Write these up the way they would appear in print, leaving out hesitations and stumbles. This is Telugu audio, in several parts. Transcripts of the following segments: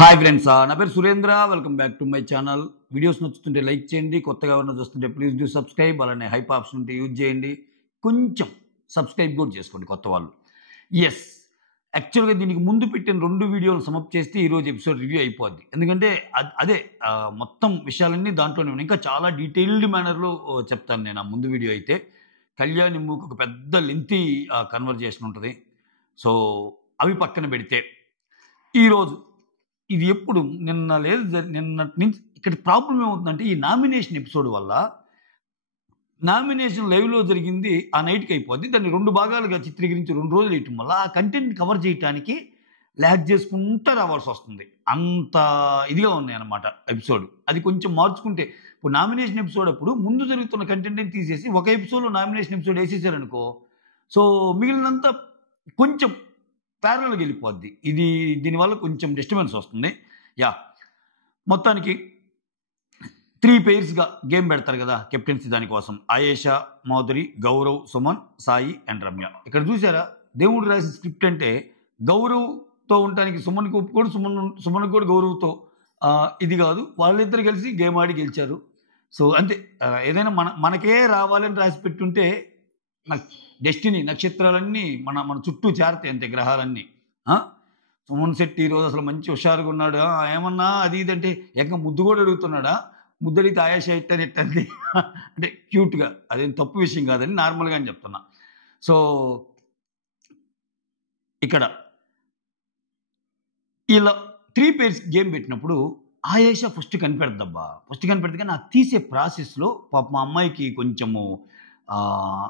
హాయ్ ఫ్రెండ్స్, నా పేరు Surendra. Welcome back to my channel. Videos నచ్చుతుంటే లైక్ చేయండి, కొత్తగా ఎవరైనా చూస్తుంటే ప్లీజ్ డూ సబ్స్క్రైబ్. అలానే హైప్ ఆప్షన్ ఉంటే యూజ్ చేయండి, కొంచెం సబ్స్క్రైబ్ కూడా చేసుకోండి కొత్త వాళ్ళు. ఎస్, యాక్చువల్గా దీనికి ముందు పెట్టిన 2 వీడియోలు సమాప్తి చేస్తే ఈరోజు ఎపిసోడ్ రివ్యూ అయిపోద్ది. ఎందుకంటే అదే మొత్తం విషయాలన్నీ దాంట్లోనే ఉన్నాయి. ఇంకా చాలా డీటెయిల్డ్ మేనర్లో చెప్తాను నేను. ఆ ముందు వీడియో అయితే కళ్యాణి మూకు ఒక పెద్ద లెంతీ కన్వర్జేషన్ ఉంటుంది. సో అవి పక్కన పెడితే ఈరోజు ఇది ఎప్పుడు నిన్నటి నుంచి ఇక్కడ ప్రాబ్లం ఏమవుతుందంటే, ఈ నామినేషన్ ఎపిసోడ్ వల్ల నామినేషన్ లైవ్లో జరిగింది ఆ నైట్కి అయిపోద్ది. దాన్ని 2 భాగాలుగా చిత్రీకరించి 2 రోజులు వేయటం వల్ల ఆ కంటెంట్ కవర్ చేయడానికి ల్యాగ్ చేసుకుంటూ రావాల్సి వస్తుంది. అంత ఇదిగా ఉన్నాయన్నమాట ఎపిసోడ్. అది కొంచెం మార్చుకుంటే, ఇప్పుడు నామినేషన్ ఎపిసోడ్ అప్పుడు ముందు జరుగుతున్న కంటెంట్ని తీసేసి ఒక ఎపిసోడ్లో నామినేషన్ ఎపిసోడ్ వేసేసారనుకో, సో మిగిలినంతా కొంచెం ప్యారల్గా వెళ్ళిపోద్ది. దీనివల్ల కొంచెం డిస్టర్బెన్స్ వస్తుంది. మొత్తానికి 3 పెయిర్స్గా గేమ్ పెడతారు కదా కెప్టెన్సీ. దానికోసం ఆయేషా, మాధురి, గౌరవ్, సుమన్, సాయి అండ్ రమ్య. ఇక్కడ చూసారా, దేవుడు రాసిన స్క్రిప్ట్ అంటే గౌరవ్తో ఉండటానికి సుమన్కి ఒప్పుకోడు, సుమన్కి కూడా గౌరవ్తో ఇది కాదు. వాళ్ళిద్దరు కలిసి గేమ్ ఆడి గెలిచారు. సో అంతే. ఏదైనా మనకే రావాలని రాసి పెట్టుంటే డెస్టినీ నక్షత్రాలన్నీ మన చుట్టూ చేరతాయి అంతే, గ్రహాలన్నీ. సుమన్ శెట్టి ఈరోజు అసలు మంచి హుషారుగా ఉన్నాడు. ఏమన్నా అది ఇదంటే ఏకంగా ముద్దు కూడా అడుగుతున్నాడా. ముద్దు అడిగితే ఆయాష ఎట్టండి అంటే క్యూట్గా, అదేం తప్పు విషయం కాదని నార్మల్గా అని చెప్తున్నా. సో ఇక్కడ ఇలా 3 పేర్స్ గేమ్ పెట్టినప్పుడు ఆయేష ఫస్ట్ కనిపెడద్దబ్బా. ఫస్ట్ కనిపెడితే నాకు తీసే ప్రాసెస్లో పాప మా అమ్మాయికి కొంచెము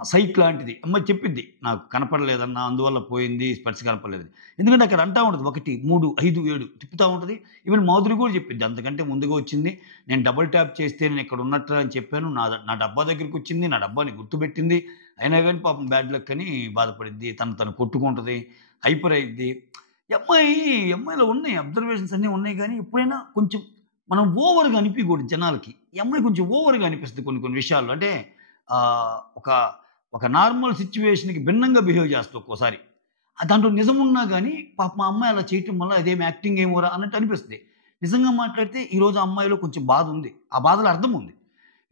సైట్ లాంటిది. అమ్మాయి చెప్పిద్ది, నాకు కనపడలేదన్నా, అందువల్ల పోయింది, స్పర్శ కనపడలేదు. ఎందుకంటే అక్కడ అంటూ ఉంటుంది 1, 3, 5, 7 తిప్పుతూ ఉంటుంది. ఈవెన్ మాధురి కూడా చెప్పిద్ది, అంతకంటే ముందుగా వచ్చింది, నేను డబుల్ ట్యాప్ చేస్తే నేను ఇక్కడ ఉన్నట్టు అని చెప్పాను, నా డబ్బా దగ్గరికి వచ్చింది, నా డబ్బాని గుర్తుపెట్టింది, అయినా కానీ పాపం బ్యాడ్ లక్ అని బాధపడిద్ది, తను కొట్టుకుంటుంది, హైపర్ అయ్యిద్ది. అమ్మాయిలో ఉన్నాయి అబ్జర్వేషన్స్ అన్నీ ఉన్నాయి. కానీ ఎప్పుడైనా కొంచెం మనం ఓవర్గా అనిపించకూడదు జనాలకి. ఈ అమ్మాయి కొంచెం ఓవర్గా అనిపిస్తుంది కొన్ని విషయాల్లో. అంటే ఒక నార్మల్ సిచ్యువేషన్కి భిన్నంగా బిహేవ్ చేస్తూ ఒక్కోసారి. దాంట్లో నిజం ఉన్నా కానీ పాప మా అమ్మాయి అలా చేయటం వల్ల అదేం యాక్టింగ్ ఏమోరా అన్నట్టు అనిపిస్తుంది. నిజంగా మాట్లాడితే ఈరోజు ఆ అమ్మాయిలో కొంచెం బాధ ఉంది. ఆ బాధలో అర్థం ఉంది.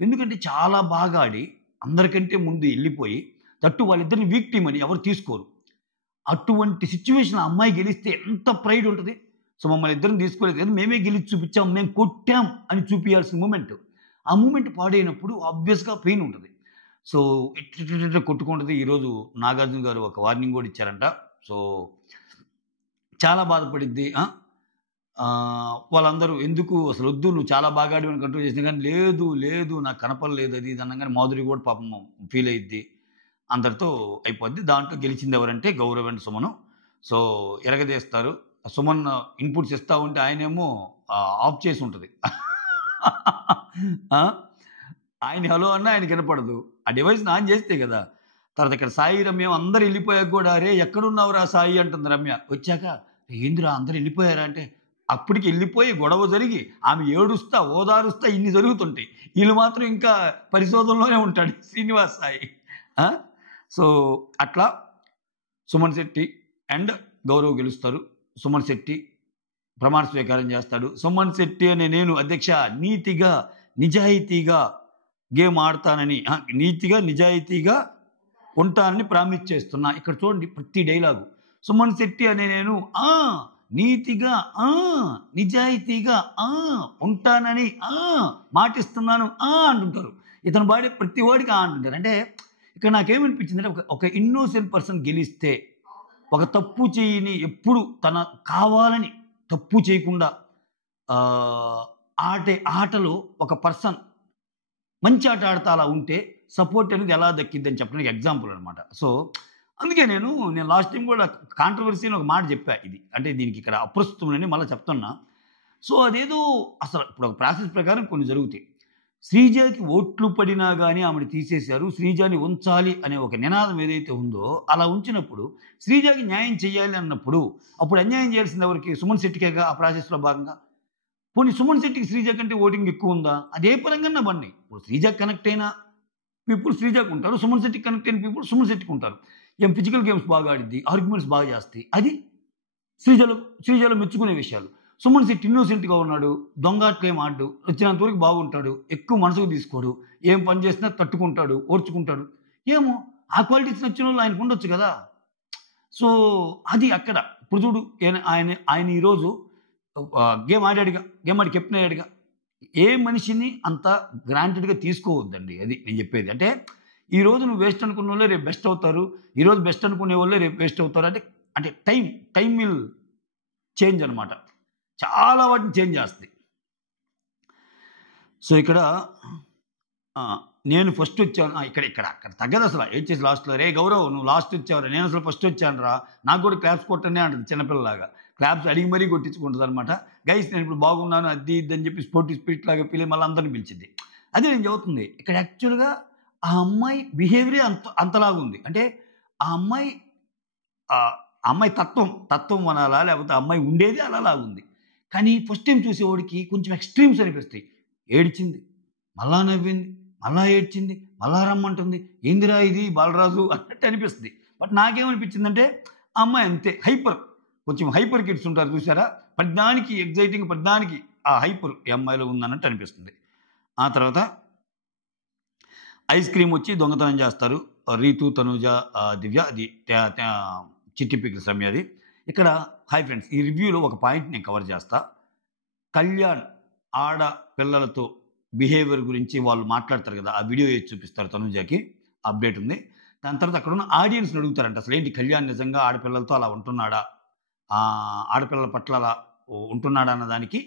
ఎందుకంటే చాలా బాగా ఆడి అందరికంటే ముందు వెళ్ళిపోయి, తట్టు వాళ్ళిద్దరిని వీక్ టీమ్ అని ఎవరు తీసుకోరు. అటువంటి సిచ్యువేషన్ ఆ అమ్మాయి గెలిస్తే ఎంత ప్రైడ్ ఉంటుంది. సో మమ్మల్ని ఇద్దరిని తీసుకోలేదు కదా, మేమే గెలిచి చూపించాం, మేము కొట్టాం అని చూపించాల్సిన మూమెంట్. ఆ మూమెంట్ పాడైనప్పుడు ఆబ్వియస్గా పెయిన్ ఉంటుంది. సో ఇట్లా కొట్టుకుంటుంది. ఈరోజు నాగార్జున గారు ఒక వార్నింగ్ కూడా ఇచ్చారంట. సో చాలా బాధపడిద్ది. వాళ్ళందరూ ఎందుకు అసలు వద్దు, నువ్వు చాలా బాగా ఆడి కంట్రోల్ చేసినా కానీ లేదు నాకు కనపడలేదు అది ఇది అనగానే మాధురి కూడా పాపం ఫీల్ అయ్యిద్ది. అందరితో అయిపోద్ది. దాంట్లో గెలిచింది ఎవరంటే గౌరవ్ అండ్ సుమను. సో ఎరగదీస్తారు. సుమన్ ఇన్పుట్స్ ఇస్తూ ఉంటే ఆయనేమో ఆఫ్ చేసి ఉంటుంది. ఆయన హలో అన్నా ఆయన కనపడదు. ఆ డివైస్ని ఆన్ చేస్తే కదా. తర్వాత ఇక్కడ సాయి, రమ్య అందరు వెళ్ళిపోయాక కూడా, అరే ఎక్కడున్నావురా సాయి అంటుంది రమ్య. వచ్చాక ఏందిరా అందరు వెళ్ళిపోయారా అంటే, అప్పటికి వెళ్ళిపోయి గొడవ జరిగి ఆమె ఏడుస్తా ఓదారుస్తా ఇన్ని జరుగుతుంటాయి. వీళ్ళు మాత్రం ఇంకా పరిశోధనలోనే ఉంటాడు శ్రీనివాస్ సాయి. సో అట్లా సుమన్ శెట్టి అండ్ గౌరవ్ గెలుస్తారు. సుమన్ శెట్టి ప్రమాణ స్వీకారం చేస్తాడు. సుమన్ శెట్టి అనే నేను అధ్యక్ష నీతిగా నిజాయితీగా గేమ్ ఆడతానని, నీతిగా నిజాయితీగా ఉంటానని ప్రామిస్ చేస్తున్నా. ఇక్కడ చూడండి ప్రతి డైలాగు సుమన్ శెట్టి అనే నేను నీతిగా నిజాయితీగా ఉంటానని మాటిస్తున్నాను అంటుంటారు. ఇతను వాడే ప్రతి వాడికి అంటుంటారు. అంటే ఇక్కడ నాకేమనిపించిందంటే, ఒక ఇన్నోసెంట్ పర్సన్ గెలిస్తే, ఒక తప్పు చేయని, ఎప్పుడు తన కావాలని తప్పు చేయకుండా ఆటలో ఒక పర్సన్ మంచి ఆట ఆడతా అలా ఉంటే సపోర్ట్ అనేది ఎలా దక్కిద్దని చెప్పడానికి ఎగ్జాంపుల్ అనమాట. సో అందుకే నేను లాస్ట్ టైం కూడా కాంట్రవర్సీ అని ఒక మాట చెప్పా. ఇది అంటే దీనికి ఇక్కడ అప్రస్తుతమని మళ్ళీ చెప్తున్నా. సో అదేదో అసలు ఇప్పుడు ఒక ప్రాసెస్ ప్రకారం కొన్ని జరుగుతాయి. శ్రీజకి ఓట్లు పడినా కానీ ఆమెను తీసేశారు. శ్రీజని ఉంచాలి అనే ఒక నినాదం ఏదైతే ఉందో అలా ఉంచినప్పుడు శ్రీజకి న్యాయం చేయాలి అన్నప్పుడు అప్పుడు అన్యాయం చేయాల్సింది ఎవరికి? సుమన్ శెట్టికేగా ఆ ప్రాసెస్లో భాగంగా. పోనీ సుమన్ శెట్టికి శ్రీజ కంటే ఓటింగ్ ఎక్కువ ఉందా? అదే పరంగా బండి. ఇప్పుడు శ్రీజకి కనెక్ట్ అయిన పీపుల్ శ్రీజకు ఉంటారు, సుమన్ శెట్టికి కనెక్ట్ అయిన పీపుల్ సుమన్ శెట్టికి ఉంటారు. ఏం ఫిజికల్ గేమ్స్ బాగా ఆడిద్ది, ఆర్గ్యుమెంట్స్ బాగా చేస్తాయి, అది శ్రీజలో మెచ్చుకునే విషయాలు. సుమన్ శెట్టి ఇన్నోసెంట్గా ఉన్నాడు, దొంగాట్లేం ఆడు, వచ్చినంత వరకు బాగుంటాడు, ఎక్కువ మనసుకు తీసుకోడు, ఏం పని చేసినా తట్టుకుంటాడు, ఓర్చుకుంటాడు. ఏమో ఆ క్వాలిటీస్ నచ్చిన వాళ్ళు ఆయనకు ఉండొచ్చు కదా. సో అది అక్కడ ఇప్పుడు చూడు, ఆయన ఆయన ఈరోజు గేమ్ ఆడాడుగా, గేమ్ ఆడి కెప్టెన్ అయ్యాడుగా. ఏ మనిషిని అంత గ్రాంటెడ్గా తీసుకోవద్దండి, అది నేను చెప్పేది. అంటే ఈరోజు నువ్వు వేస్ట్ అనుకున్న వాళ్ళే రేపు బెస్ట్ అవుతారు, ఈరోజు బెస్ట్ అనుకునే వాళ్ళే రేపు వేస్ట్ అవుతారు. అంటే అంటే టైం విల్ చేంజ్ అనమాట, చాలా వాటిని చేంజ్ చేస్తుంది. సో ఇక్కడ నేను ఫస్ట్ వచ్చాను, అక్కడ తగ్గదు అసలు. ఏం చేసి లాస్ట్లో, రే గౌరవ్ నువ్వు లాస్ట్ వచ్చావురా, నేను అసలు ఫస్ట్ వచ్చాను రా, నాకు కూడా క్లాప్స్ కొట్టనే అంటుంది చిన్నపిల్లలాగా. క్లాప్స్ అడిగి మరీ కొట్టించుకుంటుంది అనమాట. గైస్ నేను ఇప్పుడు బాగున్నాను అది ఇది అని చెప్పి స్పోర్టివ్ స్పిరిట్ లాగా ఫీల్ మళ్ళీ అందరిని పిలిచింది. అదే నేను చెబుతుంది. ఇక్కడ యాక్చువల్గా ఆ అమ్మాయి బిహేవియరే అంతలాగా ఉంది. అంటే ఆ అమ్మాయి అమ్మాయి తత్వం అనాలా, లేకపోతే ఆ అమ్మాయి ఉండేది అలాగుంది. కానీ ఫస్ట్ టైం చూసేవాడికి కొంచెం ఎక్స్ట్రీమ్స్ అనిపిస్తాయి. ఏడ్చింది, మళ్ళా నవ్వింది, మళ్ళా ఏడ్చింది, మళ్ళా రమ్మంటుంది, ఏందిరా ఇది బాలరాజు అన్నట్టు అనిపిస్తుంది. బట్ నాకేమనిపించిందంటే ఆ అమ్మాయి అంతే కొంచెం హైపర్ కిడ్స్ ఉంటారు చూసారా, ప్రతిదానికి ఎగ్జైటింగ్, ప్రతిదానికి ఆ హైపర్ ఈ అమ్మాయిలో ఉందన్నట్టు అనిపిస్తుంది. ఆ తర్వాత ఐస్ క్రీమ్ వచ్చి దొంగతనం చేస్తారు రీతు, తనూజ, దివ్య, అది చిట్టి పికిల్స్ రమ్య. అది ఇక్కడ హాయ్ ఫ్రెండ్స్, ఈ రివ్యూలో ఒక పాయింట్ నేను కవర్ చేస్తా. కళ్యాణ్ ఆడపిల్లలతో బిహేవియర్ గురించి వాళ్ళు మాట్లాడతారు కదా, ఆ వీడియో వేసి చూపిస్తారు. తనూజకి అప్డేట్ ఉంది. దాని తర్వాత అక్కడ ఉన్న ఆడియన్స్ని అడుగుతారంట, అసలు ఏంటి కళ్యాణ్ నిజంగా ఆడపిల్లలతో అలా ఉంటున్నాడా, ఆడపిల్లల పట్ల అలా ఉంటున్నాడా అన్నదానికి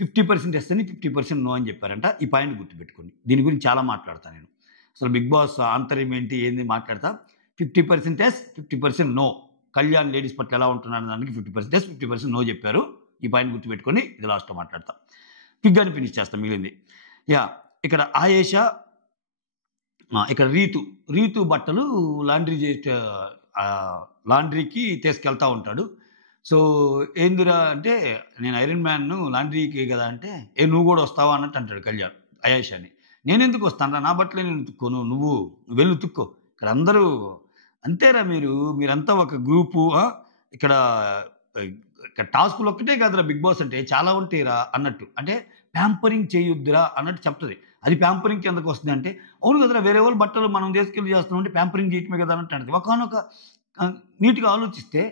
50% ఎస్ అని 50% నో అని చెప్పారంట. ఈ పాయింట్ గుర్తుపెట్టుకోండి, దీని గురించి చాలా మాట్లాడతాను నేను. అసలు బిగ్ బాస్ ఆంతర్యం ఏంటి ఏంది మాట్లాడతా. 50% ఎస్, 50% నో. కళ్యాణ్ లేడీస్ పట్ల ఎలా ఉంటున్నాడు దానికి 50% ఎస్, 50% నో చెప్పారు. ఈ పాయింట్ గుర్తుపెట్టుకొని ఇది లాస్ట్లో మాట్లాడతాం. క్విక్గానే ఫినిష్ చేస్తాం మిగిలింది. ఇక్కడ ఆయేషా, ఇక్కడ రీతు బట్టలు లాండ్రీకి తీసుకెళ్తా ఉంటాడు. సో ఏందిరా అంటే, నేను ఐరన్ మ్యాన్ను లాండ్రీకి కదా అంటే, నువ్వు కూడా వస్తావా అన్నట్టు అంటాడు కళ్యాణ్ ఆయేషాని. నేను ఎందుకు వస్తాను, నా బట్టలే నేను ఉతుక్కోను, నువ్వు వెళ్ళి ఉతుక్కో, ఇక్కడ అందరూ అంతేరా, మీరంతా ఒక గ్రూపు. ఇక్కడ టాస్కులు ఒక్కటే కాదురా బిగ్ బాస్ అంటే, చాలా ఉంటాయిరా అన్నట్టు. అంటే ప్యాంపరింగ్ చేయొద్దురా అన్నట్టు చెప్తుంది. అది ప్యాంపరింగ్ కిందకు వస్తుంది అంటే, అవును కదరా, వేరే వాళ్ళు బట్టలు మనం తీసుకెళ్ళి చేస్తున్నాం అంటే ప్యాంపరింగ్ చేయటమే కదా అన్నట్టు అంటుంది. ఒకనొక నీట్గా ఆలోచిస్తే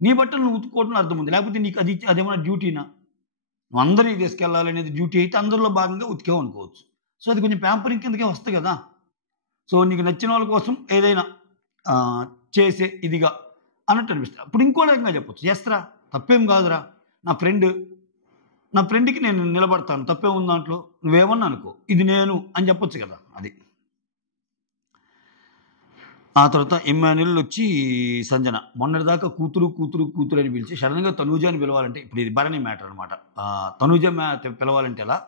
నీ బట్టలు నువ్వు ఉతుక్కోవడం అర్థం ఉంది, లేకపోతే నీకు అదేమన్నా డ్యూటీనా? నువ్వు అందరికీ తీసుకెళ్ళాలనేది డ్యూటీ అయితే అందులో భాగంగా ఉతికేవు అనుకోవచ్చు. సో అది కొంచెం ప్యాంపరింగ్ కిందకే వస్తుంది కదా. సో నీకు నచ్చిన వాళ్ళ కోసం ఏదైనా చేసే ఇదిగా అన్నట్టు అనిపిస్తుంది. అప్పుడు ఇంకో రకంగా చెప్పొచ్చు, చేస్తారా తప్పేం కాదురా, నా ఫ్రెండ్కి నేను నిలబడతాను, తప్పే ఉంది దాంట్లో, నువ్వేమన్నా అనుకో, ఇది నేను అని చెప్పొచ్చు కదా. అది ఆ తర్వాత ఇమ్మాన్యుల్ వచ్చి సంజన మొన్నటిదాకా కూతురు అని పిలిచి సడన్గా తనూజ అని పిలవాలంటే, ఇప్పుడు ఇది భరణి మ్యాటర్ అనమాట. తనూజ పిలవాలంటే ఎలా,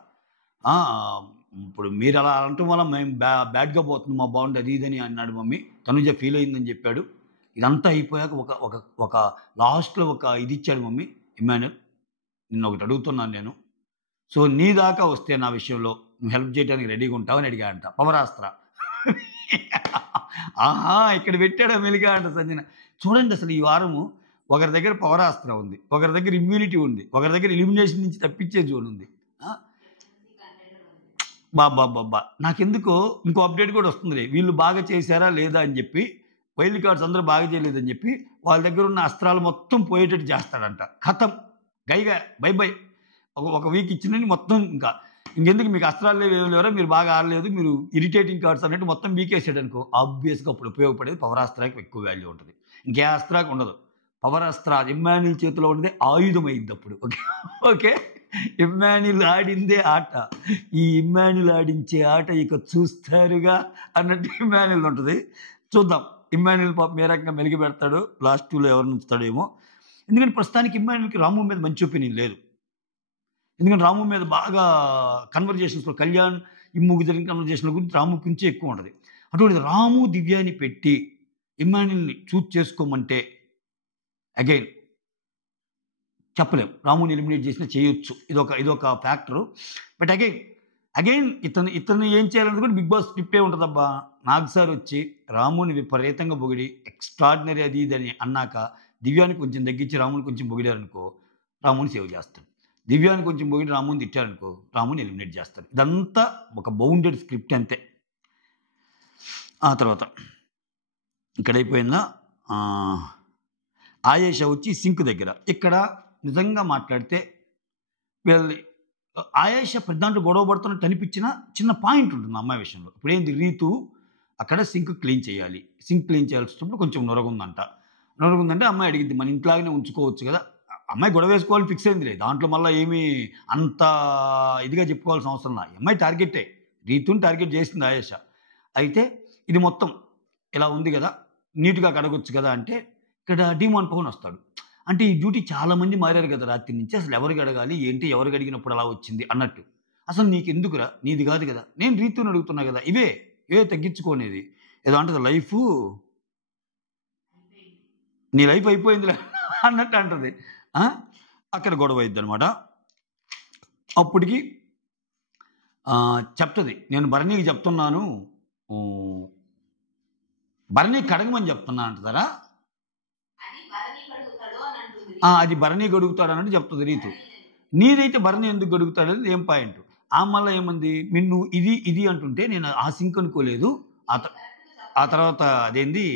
ఇప్పుడు మీరు అలా అనటం వల్ల మేము బ్యాడ్గా పోతుంది మా బాగుంది అది ఇదని అన్నాడు మమ్మీ. తనూజ ఫీల్ అయిందని చెప్పాడు. ఇదంతా అయిపోయాక ఒక లాస్ట్లో ఒక ఇది ఇచ్చాడు మమ్మీ ఇమ్మాన్యుల్. నిన్న ఒకటి అడుగుతున్నాను నేను, సో నీ దాకా వస్తే నా విషయంలో నువ్వు హెల్ప్ చేయడానికి రెడీగా ఉంటావని అడిగాడంట. పవరాస్త్ర ఆహా ఇక్కడ పెట్టాడా మెలిగా అంట సంజన. చూడండి అసలు ఈ వారము ఒకరి దగ్గర పవరాస్త్ర ఉంది, ఒకరి దగ్గర ఇమ్యూనిటీ ఉంది, ఒకరి దగ్గర ఎలిమినేషన్ నుంచి తప్పించే జోన్ ఉంది. బాబా నాకెందుకో ఇంకో అప్డేట్ కూడా వస్తుంది, వీళ్ళు బాగా చేశారా లేదా అని చెప్పి, వైల్డ్ కార్డ్స్ అందరూ బాగా చేయలేదని చెప్పి వాళ్ళ దగ్గర ఉన్న అస్త్రాలు మొత్తం పోయేటట్టు చేస్తాడంట. ఖతం, గైగా బై ఒక వీక్ ఇచ్చినని మొత్తం ఇంకెందుకు మీకు అస్త్రాలు లేవరా, మీరు బాగా ఆడలేదు, మీరు ఇరిటేటింగ్ కార్డ్స్ అన్నట్టు మొత్తం వీకేసాడు అనుకో, ఆబ్వియస్గా అప్పుడు ఉపయోగపడేది పవరాస్త్రాకి ఎక్కువ వాల్యూ ఉంటుంది, ఇంకే అస్త్రాకి ఉండదు. పవరాస్త్ర ఇమ్మాన్యుల్ చేతిలో ఉండేది ఆయుధం అయింది అప్పుడు. ఓకే ఇమ్మాన్యుల్ ఆడిందే ఆట, ఈ ఇమ్మాన్యుల్ ఆడించే ఆట ఇక చూస్తారుగా అన్నట్టు ఇమ్మాన్యుల్ ఉంటుంది. చూద్దాం ఇమ్మాన్యుల్ పాపం ఏ రకంగా మెలిగి పెడతాడు, లాస్ట్ 2లో ఎవరిని ఉంచుతాడేమో. ఎందుకంటే ప్రస్తుతానికి ఇమ్మాన్యుల్కి రాము మీద మంచి ఒపీనియన్ లేదు. ఎందుకంటే రాము మీద బాగా కన్వర్జేషన్స్లో, కళ్యాణ్ ఇమ్ముకు జరిగిన కన్వర్జేషన్ల గురించి రాము గురించి ఎక్కువ ఉంటుంది. అటువంటిది రాము దివ్యాని పెట్టి ఇమ్మాన్యుల్ని చూస్ చేసుకోమంటే అగైన్ చెప్పలేం, రాముని ఎలిమినేట్ చేసినా చేయొచ్చు, ఇదొక ఫ్యాక్టరు. బట్ అగైన్ ఇతను ఏం చేయాలన్నది కూడా బిగ్ బాస్ స్క్రిప్టే ఉంటుందబ్బా. నాగ్ సార్ వచ్చి రాముని విపరీతంగా పొగిడి ఎక్స్ట్రాడినరీ అది ఇది అని అన్నాక దివ్యాని కొంచెం తగ్గించి రాముని కొంచెం పొగిడారనుకో, రాముని సేవ్ చేస్తాడు. దివ్యాని కొంచెం పోయి రాముని తిట్టారనుకో, రాముని ఎలిమినేట్ చేస్తారు. ఇదంతా ఒక బౌండెడ్ స్క్రిప్ట్ అంతే. ఆ తర్వాత ఇక్కడ అయిపోయిందా, ఆయేషా వచ్చి సింక్ దగ్గర. ఇక్కడ నిజంగా మాట్లాడితే వీళ్ళని ఆయేషా పెద్ద దాంట్లో గొడవ పడుతున్నట్టు అనిపించిన చిన్న పాయింట్ ఉంటుంది అమ్మాయి విషయంలో. ఇప్పుడు ఏంది, రీతు అక్కడ సింక్ క్లీన్ చేయాలి. సింక్ క్లీన్ చేయాల్సినప్పుడు కొంచెం నొరగుందంట. నొరగుందంటే అమ్మాయి అడిగింది, మన ఇంట్లాగానే ఉంచుకోవచ్చు కదా. అమ్మాయి గొడవ వేసుకోవాలని ఫిక్స్ అయిందిలే, దాంట్లో మళ్ళీ ఏమీ అంత ఇదిగా చెప్పుకోవాల్సిన అవసరం లేదు. అమ్మాయి టార్గెటే, రీతుని టార్గెట్ చేసింది ఆయేషా. అయితే ఇది మొత్తం ఇలా ఉంది కదా, నీట్గా కడగొచ్చు కదా అంటే ఇక్కడ డిమాండ్ పవన్ వస్తాడు. అంటే ఈ డ్యూటీ చాలామంది మారారు కదా రాత్రి నుంచి, అసలు ఎవరికి అడగాలి ఏంటి, ఎవరికి అడిగినప్పుడు అలా వచ్చింది అన్నట్టు. అసలు నీకు ఎందుకురా, నీది కాదు కదా, నేను రీతుని అడుగుతున్నా కదా, ఇవే తగ్గించుకోనేది. ఏదో అంటది లైఫ్, నీ లైఫ్ అయిపోయిందిలే అన్నట్టు అంటది. అక్కడ గొడవ అయింది అనమాట. అప్పటికి చెప్తుంది, నేను భరణికి చెప్తున్నాను, భరణి కడగమని చెప్తున్నా అంటారా, అది భరణి గడుగుతాడు అన్నట్టు చెప్తుంది రీతు. నీదైతే భరణి ఎందుకు గడుగుతాడనేది ఏం పాయింట్. మళ్ళీ ఏమంది, నిన్ను ఇది అంటుంటే నేను ఆ సింక్ అనుకోలేదు, ఆ తర్వాత అదేంది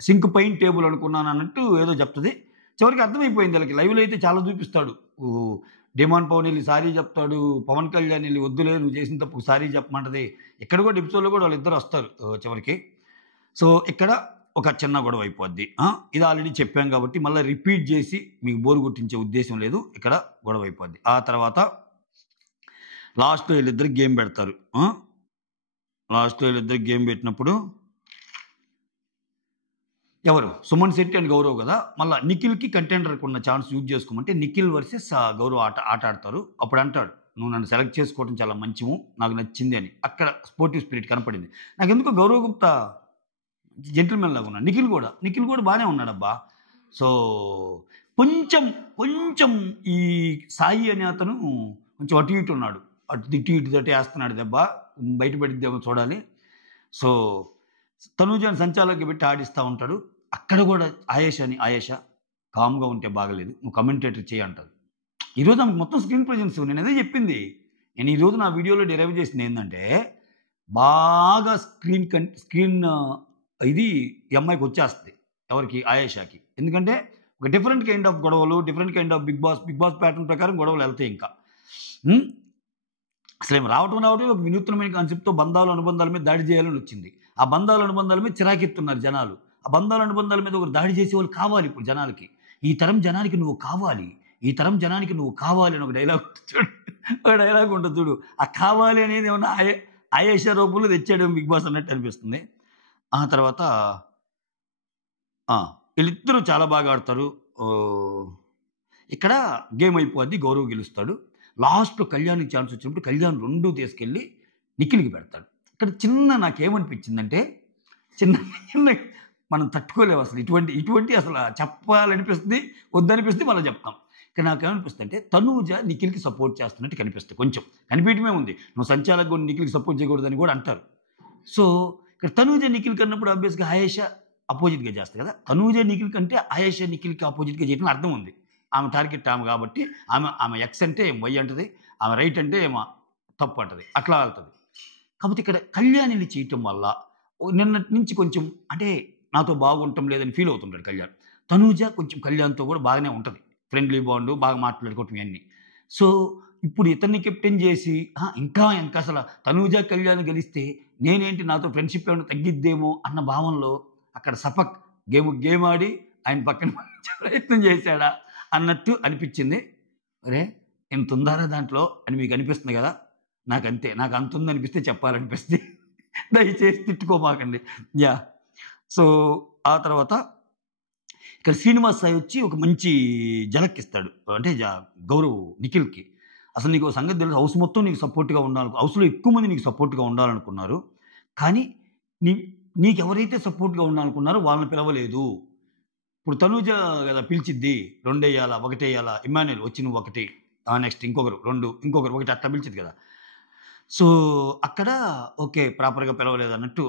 సింక్ పైన టేబుల్ అనుకున్నాను అన్నట్టు ఏదో చెప్తుంది. చివరికి అర్థమైపోయింది వాళ్ళకి. లైవ్లో అయితే చాలా చూపిస్తాడు, డిమాండ్ పవన్ వెళ్ళి సారీ చెప్తాడు, పవన్ కళ్యాణ్ వెళ్ళి వద్దులే నువ్వు చేసిన తప్పు సారీ చెప్పమంటది. ఇక్కడ కూడా ఎపిసోడ్లో కూడా వాళ్ళిద్దరు వస్తారు చివరికి. సో ఇక్కడ ఒక చిన్న గొడవ అయిపోద్ది. ఇది ఆల్రెడీ చెప్పాం కాబట్టి మళ్ళీ రిపీట్ చేసి మీకు బోరు కొట్టించే ఉద్దేశం లేదు. ఇక్కడ గొడవ అయిపోద్ది. ఆ తర్వాత లాస్ట్లో వీళ్ళిద్దరు గేమ్ పెడతారు. లాస్ట్లో వీళ్ళిద్దరు గేమ్ పెట్టినప్పుడు ఎవరు, సుమన్ శెట్టి అండ్ గౌరవ్ కదా. మళ్ళీ నిఖిల్కి కంటెండర్కి ఉన్న ఛాన్స్ యూజ్ చేసుకోమంటే నిఖిల్ వర్సెస్ గౌరవ్ ఆట ఆడతారు. అప్పుడు అంటాడు, నువ్వు నన్ను సెలెక్ట్ చేసుకోవడం చాలా మంచిము, నాకు నచ్చింది అని. అక్కడ స్పోర్టివ్ స్పిరిట్ కనపడింది. నాకు ఎందుకో గౌరవ్ గుప్తా జెంటిల్మెన్ లాగా ఉన్నాడు. నిఖిల్ కూడా బాగానే ఉన్నాడబ్బా. సో కొంచెం ఈ సాయి అనే అతను కొంచెం అటు ఇటు ఉన్నాడు, అటు ఇటు తోటి వేస్తున్నాడు దెబ్బ, బయటపడిద్దేమో చూడాలి. సో తనూజాని సంచాలకి పెట్టి ఆడిస్తూ ఉంటాడు. అక్కడ కూడా ఆయేషా కామ్గా ఉంటే బాగలేదు, నువ్వు కమెంటేటర్ చేయి అంటారు. ఈరోజు ఆమెకు మొత్తం స్క్రీన్ ప్రెజెన్స్. నేను అదే చెప్పింది, నేను ఈరోజు నా వీడియోలో డిరైవ్ చేసింది ఏంటంటే బాగా స్క్రీన్ ఇది ఈ అమ్మాయికి వచ్చేస్తుంది. ఎవరికి, ఆయేషాకి. ఎందుకంటే ఒక డిఫరెంట్ కైండ్ ఆఫ్ గొడవలు, different kind of Bigg Boss pattern ప్రకారం గొడవలు వెళ్తాయి. ఇంకా అసలు ఏం రావటం ఒక వినూత్నమైన కాన్సెప్ట్తో బంధాలు అనుబంధాల మీద దాడి చేయాలని వచ్చింది. ఆ బంధాలు అనుబంధాల మీద చిరాకెత్తున్నారు జనాలు. ఆ బంధాలు అనుబంధాల మీద ఒకరు దాడి చేసే వాళ్ళు కావాలి ఇప్పుడు జనాలకి. ఈ తరం జనానికి నువ్వు కావాలి, ఈ తరం జనానికి నువ్వు కావాలి అని ఒక డైలాగ్ ఉంటుంది చూడు. ఆ కావాలి అనేది ఏమన్నా ఆయేషా రూపంలో తెచ్చాడు బిగ్ బాస్ అన్నట్టు అనిపిస్తుంది. ఆ తర్వాత వీళ్ళిద్దరూ చాలా బాగా ఆడతారు. ఇక్కడ గేమ్ అయిపోద్ది, గౌరవ్ గెలుస్తాడు. లాస్ట్లో కళ్యాణ్కి ఛాన్స్ వచ్చినప్పుడు కళ్యాణ్ 2 తీసుకెళ్ళి నిఖిల్కి పెడతాడు. ఇక్కడ నాకేమనిపించిందంటే చిన్న మనం తట్టుకోలేము అసలు. ఇటువంటి అసలు చెప్పాలనిపిస్తుంది, వద్దనిపిస్తుంది, మళ్ళీ చెప్తాం. ఇక్కడ నాకేమనిపిస్తుంది అంటే తనూజ నిఖిల్కి సపోర్ట్ చేస్తున్నట్టు కనిపిస్తుంది. కొంచెం కనిపించడమే ఉంది. నువ్వు సంచాలకు కూడా నిఖిల్కి సపోర్ట్ చేయకూడదని కూడా అంటారు. సో ఇక్కడ తనూజ నిఖిల్ కన్నప్పుడు ఆబ్వియస్గా ఆయేషా అపోజిట్గా చేస్తుంది కదా. తనూజ నిఖిల్ కంటే ఆయేషా నిఖిల్కి ఆపోజిట్గా చేయడం అర్థం ఉంది. ఆమె టార్గెట్ ఆమె కాబట్టి ఆమె ఎక్స్ అంటే ఏం వై అంటది, ఆమె రైట్ అంటే ఏమో తప్పు అంటది, అట్లా వెళ్తుంది. కాబట్టి ఇక్కడ కళ్యాణిని చేయటం వల్ల నిన్నటి నుంచి కొంచెం అంటే నాతో బాగుండటం లేదని ఫీల్ అవుతుంటాడు కళ్యాణ్. తనూజ కొంచెం కళ్యాణ్తో కూడా బాగానే ఉంటుంది, ఫ్రెండ్లీ బాండ్, బాగా మాట్లాడుకోవటం ఇవన్నీ. సో ఇప్పుడు ఇతన్ని కెప్టెన్ చేసి ఇంకా అసలు తనూజ కళ్యాణ్ గెలిస్తే నేనేంటి, నాతో ఫ్రెండ్షిప్ ఏమైనా తగ్గిద్దేమో అన్న భావనలో అక్కడ సపక్ గేమ్ ఆడి ఆయన పక్కన ప్రయత్నం చేశాడా అన్నట్టు అనిపించింది. అరే ఎంత ఉందారా దాంట్లో అని మీకు అనిపిస్తుంది కదా. నాకంతే, నాకు అంత ఉందనిపిస్తే చెప్పాలనిపిస్తుంది, దయచేసి తిట్టుకోమాకండి. సో ఆ తర్వాత ఇక్కడ శ్రీనివాస్ సాయి వచ్చి ఒక మంచి జలక్కిస్తాడు. అంటే గౌరవ్ నిఖిల్కి, అసలు నీకు సంగతి తెలుసు, హౌస్ మొత్తం నీకు సపోర్ట్గా ఉండాలి, హౌస్లో ఎక్కువ మంది నీకు సపోర్ట్గా ఉండాలనుకున్నారు, కానీ నీకు ఎవరైతే సపోర్ట్గా ఉండాలనుకున్నారో వాళ్ళని పిలవలేదు. ఇప్పుడు తనూజ కదా పిలిచిద్ది, 2 వేయాలా 1 వేయాలా, ఇమాన్యుల్ వచ్చి నువ్వు 1, నెక్స్ట్ ఇంకొకరు 2, ఇంకొకరు 1 అట్లా పిలిచిద్ది కదా. సో అక్కడ ఓకే ప్రాపర్గా పిలవలేదు అన్నట్టు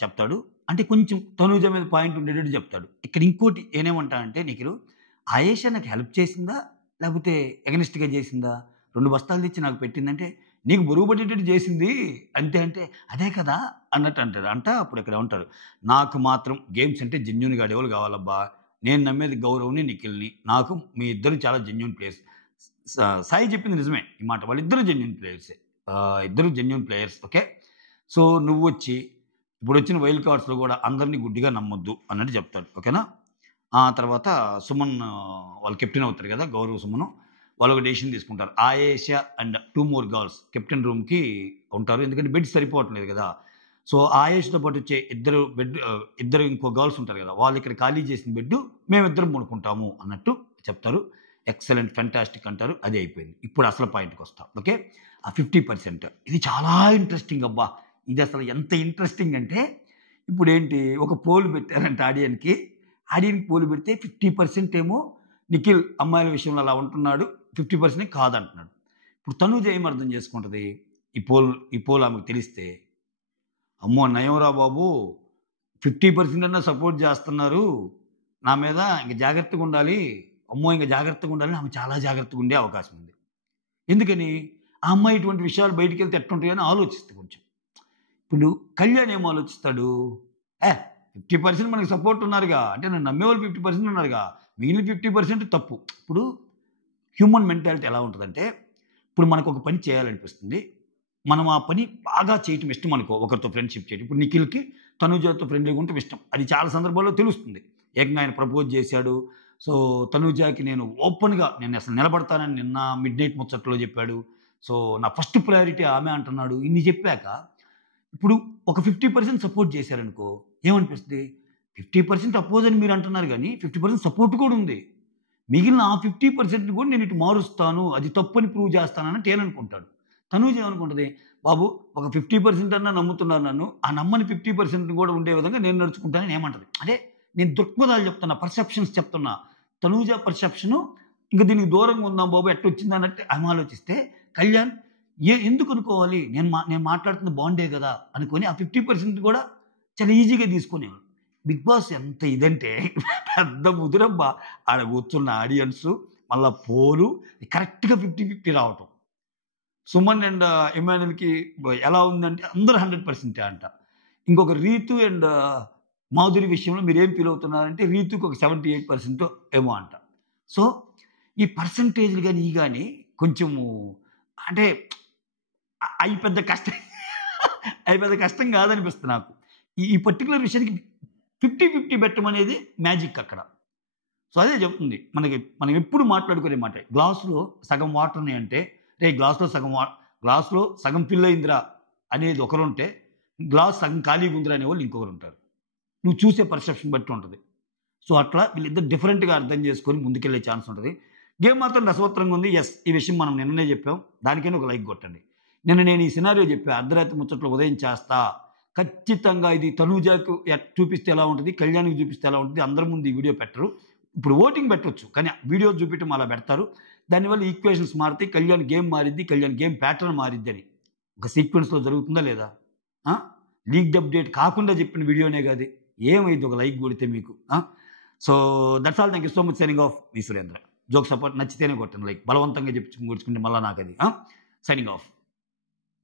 చెప్తాడు. అంటే కొంచెం తనూజ మీద పాయింట్ ఉండేటట్టు చెప్తాడు. ఇక్కడ ఇంకోటి ఏనేమంటానంటే, నీకు ఆయేషా నాకు హెల్ప్ చేసిందా లేకపోతే ఎగనిస్ట్‌గా చేసిందా? 2 బస్తాలు తెచ్చి నాకు పెట్టిందంటే, నీకు బరువు పడేటట్టు చేసింది అంతే అంటే, అదే కదా! అన్నట్టు అంటాడు. అప్పుడు ఇక్కడ ఉంటారు. నాకు మాత్రం గేమ్స్ అంటే జెన్యూన్‌గా ఆడేవాళ్ళు కావాలబ్బా! నేను నమ్మేది గౌరవ్‌ని, నిఖిల్‌ని. నాకు మీ ఇద్దరు చాలా జెన్యూన్ ప్లేయర్స్. స సాయి చెప్పింది నిజమే ఈ మాట. వాళ్ళిద్దరూ జెన్యూన్ ప్లేయర్సే. ఇద్దరు జెన్యూన్ ప్లేయర్స్. ఓకే. సో, నువ్వొచ్చి ఇప్పుడొచ్చిన వైల్డ్ కార్డ్స్‌లో గూడా అందరిని గుడ్డిగా నమ్మొద్దు అన్నట్టు చెప్తాడు. ఓకేనా? ఆ తర్వాత సుమన్ వాళ్ళు కెప్టెన్ అవుతారు గదా! గౌరవ్, సుమను. వాళ్ళొక డెసిషన్ తీసుకుంటారు. Ayesha and 2 more girls captain రూమ్‌కి ఉంటారు. ఎందుకంటే బెడ్ సరిపోవట్లేదు గదా! సో, ఆయేష్‌తో పాటు వచ్చే ఇద్దరు ఇంకో గర్ల్స్ ఉంటారు గదా! వాళ్ళు ఇక్కడ ఖాళీ చేసిన బెడ్ మేమిద్దరం పడుకుంటాము అన్నట్టు చెప్తారు. ఎక్సలెంట్, ఫెంటాస్టిక్ అంటారు. అది అయిపోయింది. ఇప్పుడు అసలు పాయింట్‌కొస్తాం. ఓకే. ఆ 50% ఇది చాలా ఇంట్రెస్టింగ్ అబ్బా! ఇది అసలు ఎంత ఇంట్రెస్టింగ్ అంటే ఇప్పుడేంటి ఒక పోల్ పెట్టారంట ఆడియన్‌కి. ఆడియన్‌కి పోల్ పెడితే 50% ఏమో నిఖిల్ అమ్మాయిల విషయంలో అలా ఉంటున్నాడు. 50% కాదంటున్నాడు. ఇప్పుడు తనూజ ఏం అర్థం చేసుకుంటది? ఈ పోల్ ఆమెకు తెలిస్తే, అమ్మో! నయంరా బాబు 50% అన్నా సపోర్ట్ జేస్తున్నారు. నా మీద ఇంక జాగ్రత్తగుండాలి. అమ్మో! ఇంక జాగ్రత్తగుండాలని ఆమె చాలా జాగ్రత్తగుండే అవకాశం ఉంది. ఎందుకని? ఆ అమ్మాయి ఇటువంటి విషయాలు బయటికెళ్తే ఎట్టుంటాయని ఆలోచిస్తది కొంచెం. ఇప్పుడు కళ్యాణ్ ఏం ఆలోచిస్తాడు? ఏ 50% మనకు సపోర్ట్ ఉన్నారుగా. అంటే నన్ను నమ్మేవాళ్ళు 50% ఉన్నారుగా. మిగిలిన 50% తప్పు. ఇప్పుడు హ్యూమన్ మెంటాలిటీ ఎలా ఉంటదంటే, ఇప్పుడు మనకొక పని చేయాలనిపిస్తుంది. మనం ఆ పని బాగా చేయటం ఇష్టం అనుకో. ఒకరితో ఫ్రెండ్‌షిప్ చేయడం. ఇప్పుడు నిఖిల్‌కి తనూజతో ఫ్రెండ్లీగా ఉండటం ఇష్టం. అది చాలా సందర్భాల్లో తెలుస్తుంది. ఏకంగా ఆయన ప్రపోజ్ చేశాడు. సో, తనూజకి నేనసలు నిలబడతానని నిన్న మిడ్‌నైట్ ముచ్చట్లో చెప్పాడు. సో, నా ఫస్ట్ ప్రయారిటీ ఆమె అంటున్నాడు. ఇన్ని చెప్పాక ఇప్పుడు ఒక 50% సపోర్ట్ చేశారనుకో ఏమనిపిస్తది? 50% అపోజ్ అని మీరంటున్నారు గానీ, 50% సపోర్ట్ కూడా ఉంది. మిగిలిన ఆ 50%ని కూడా నేను ఇటు మారుస్తాను. అది తప్పని ప్రూవ్ చేస్తానన్నట్టు ఈయననుకుంటాడు. తనూజ ఏమనుకుంటది? బాబు ఒక 50% అన్నా నమ్ముతున్నారు నన్ను. ఆ నమ్మని 50% కూడా ఉండే విధంగా నేను నడుచుకుంటానని ఏమంటది. అంటే నేను దృక్పథాలు చెప్తున్నా. పర్సెప్షన్స్ చెప్తున్నా. తనూజ పర్సెప్షను ఇంక దీనికి దూరంగా ఉందాం బాబు ఎట్టొచ్చిందన్నట్టు ఆమె ఆలోచిస్తే, కళ్యాణ్ ఎందుకు అనుకోవాలి? నేను మాట్లాడుతుంది బాగుండే గదా! అనుకోని ఆ 50% కూడా చాలా ఈజీగా తీసుకునేవాడు. 'బిగ్ బాస్' ఎంత ఇదంటే పెద్ద ముదురబ్బా. ఆడ కూర్చున్న ఆడియన్సు, మళ్ళా పోలు కరెక్ట్‌గా 50, 50 రావటం. సుమన్ అండ్ ఇమాన్యుల్‌కి ఎలా ఉందంటే అందరూ 100% అంట. ఇంకొక రీతు అండ్ మాధురి విషయంలో మీరేం ఫీల్ అవుతున్నారంటే రీతుకి ఒక 78% ఏమో అంట. సో, ఈ పర్సెంటేజ్‌లు గాని, ఇయి గాని కొంచెము అంటే అయి పెద్ద కష్టం అయి పెద్ద కష్టం కాదనిపిస్తుంది నాకు. ఈ పర్టిక్యులర్ విషయానికి 50, 50 పెట్టమనేది మ్యాజిక్ అక్కడ. సో, అదే చెప్తుంది. మనం ఎప్పుడు మాట్లాడుకునే మాటే. గ్లాస్‌లో సగం వాటర్ ఉన్నాయంటే, "రేయ్! గ్లాస్‌లో సగం ఫిల్ అయిందిరా" అనేది ఒకరుంటే, గ్లాస్ సగం ఖాళీగా ఉందిరా అనేవాళ్ళు ఇంకొకరుంటారు. నువ్వు చూసే పర్సెప్షన్ బట్టి ఉంటది. సో, అట్లా వీళ్ళిద్దరు డిఫరెంట్‌గా అర్థం చేసుకొని ముందుకెళ్ళే ఛాన్స్ ఉంటది. గేమ్ మాత్రం రసవత్తరంగా ఉంది. యెస్! ఈ విషయం మనం నిన్ననే చెప్పాం. దానికైనా ఒక లైక్ కొట్టండి. నిన్న నేను ఈ సినారియో చెప్పా. అర్ధరాత్రి ముచ్చట్లు ఉదయం చేస్తా. ఖచ్చితంగా ఇది తనూజకు చూపిస్తే ఎలా ఉంటది, కళ్యాణ్‌కి చూపిస్తే ఎలా ఉంటది, అందరి ముందు ఈ వీడియో పెట్టరు. ఇప్పుడు ఓటింగ్ పెట్టొచ్చు. కానీ వీడియో చూపియటం అలా పెడతారు. దానివల్ల ఈక్వేషన్స్ మారుతాయి. కళ్యాణ్ గేమ్ మారిద్ది. కళ్యాణ్ గేమ్ ప్యాటర్న్ మారిద్దని. ఒక సీక్వెన్స్‌లో జరుగుతుందా లేదా? ఆ! లీక్డ్ అప్డేట్ కాకుండా చెప్పిన వీడియోనే గది. ఏమైద్ది ఒక లైక్ కొడితే మీకు. So, that's all. Thank you so much. Signing off. Me Surendra. Joke support నచ్చితేనే కొట్టండి లైక్. బలవంతంగా చెప్పించుకొని కొట్టించుకుంటే మళ్ళా నాకది. Signing off.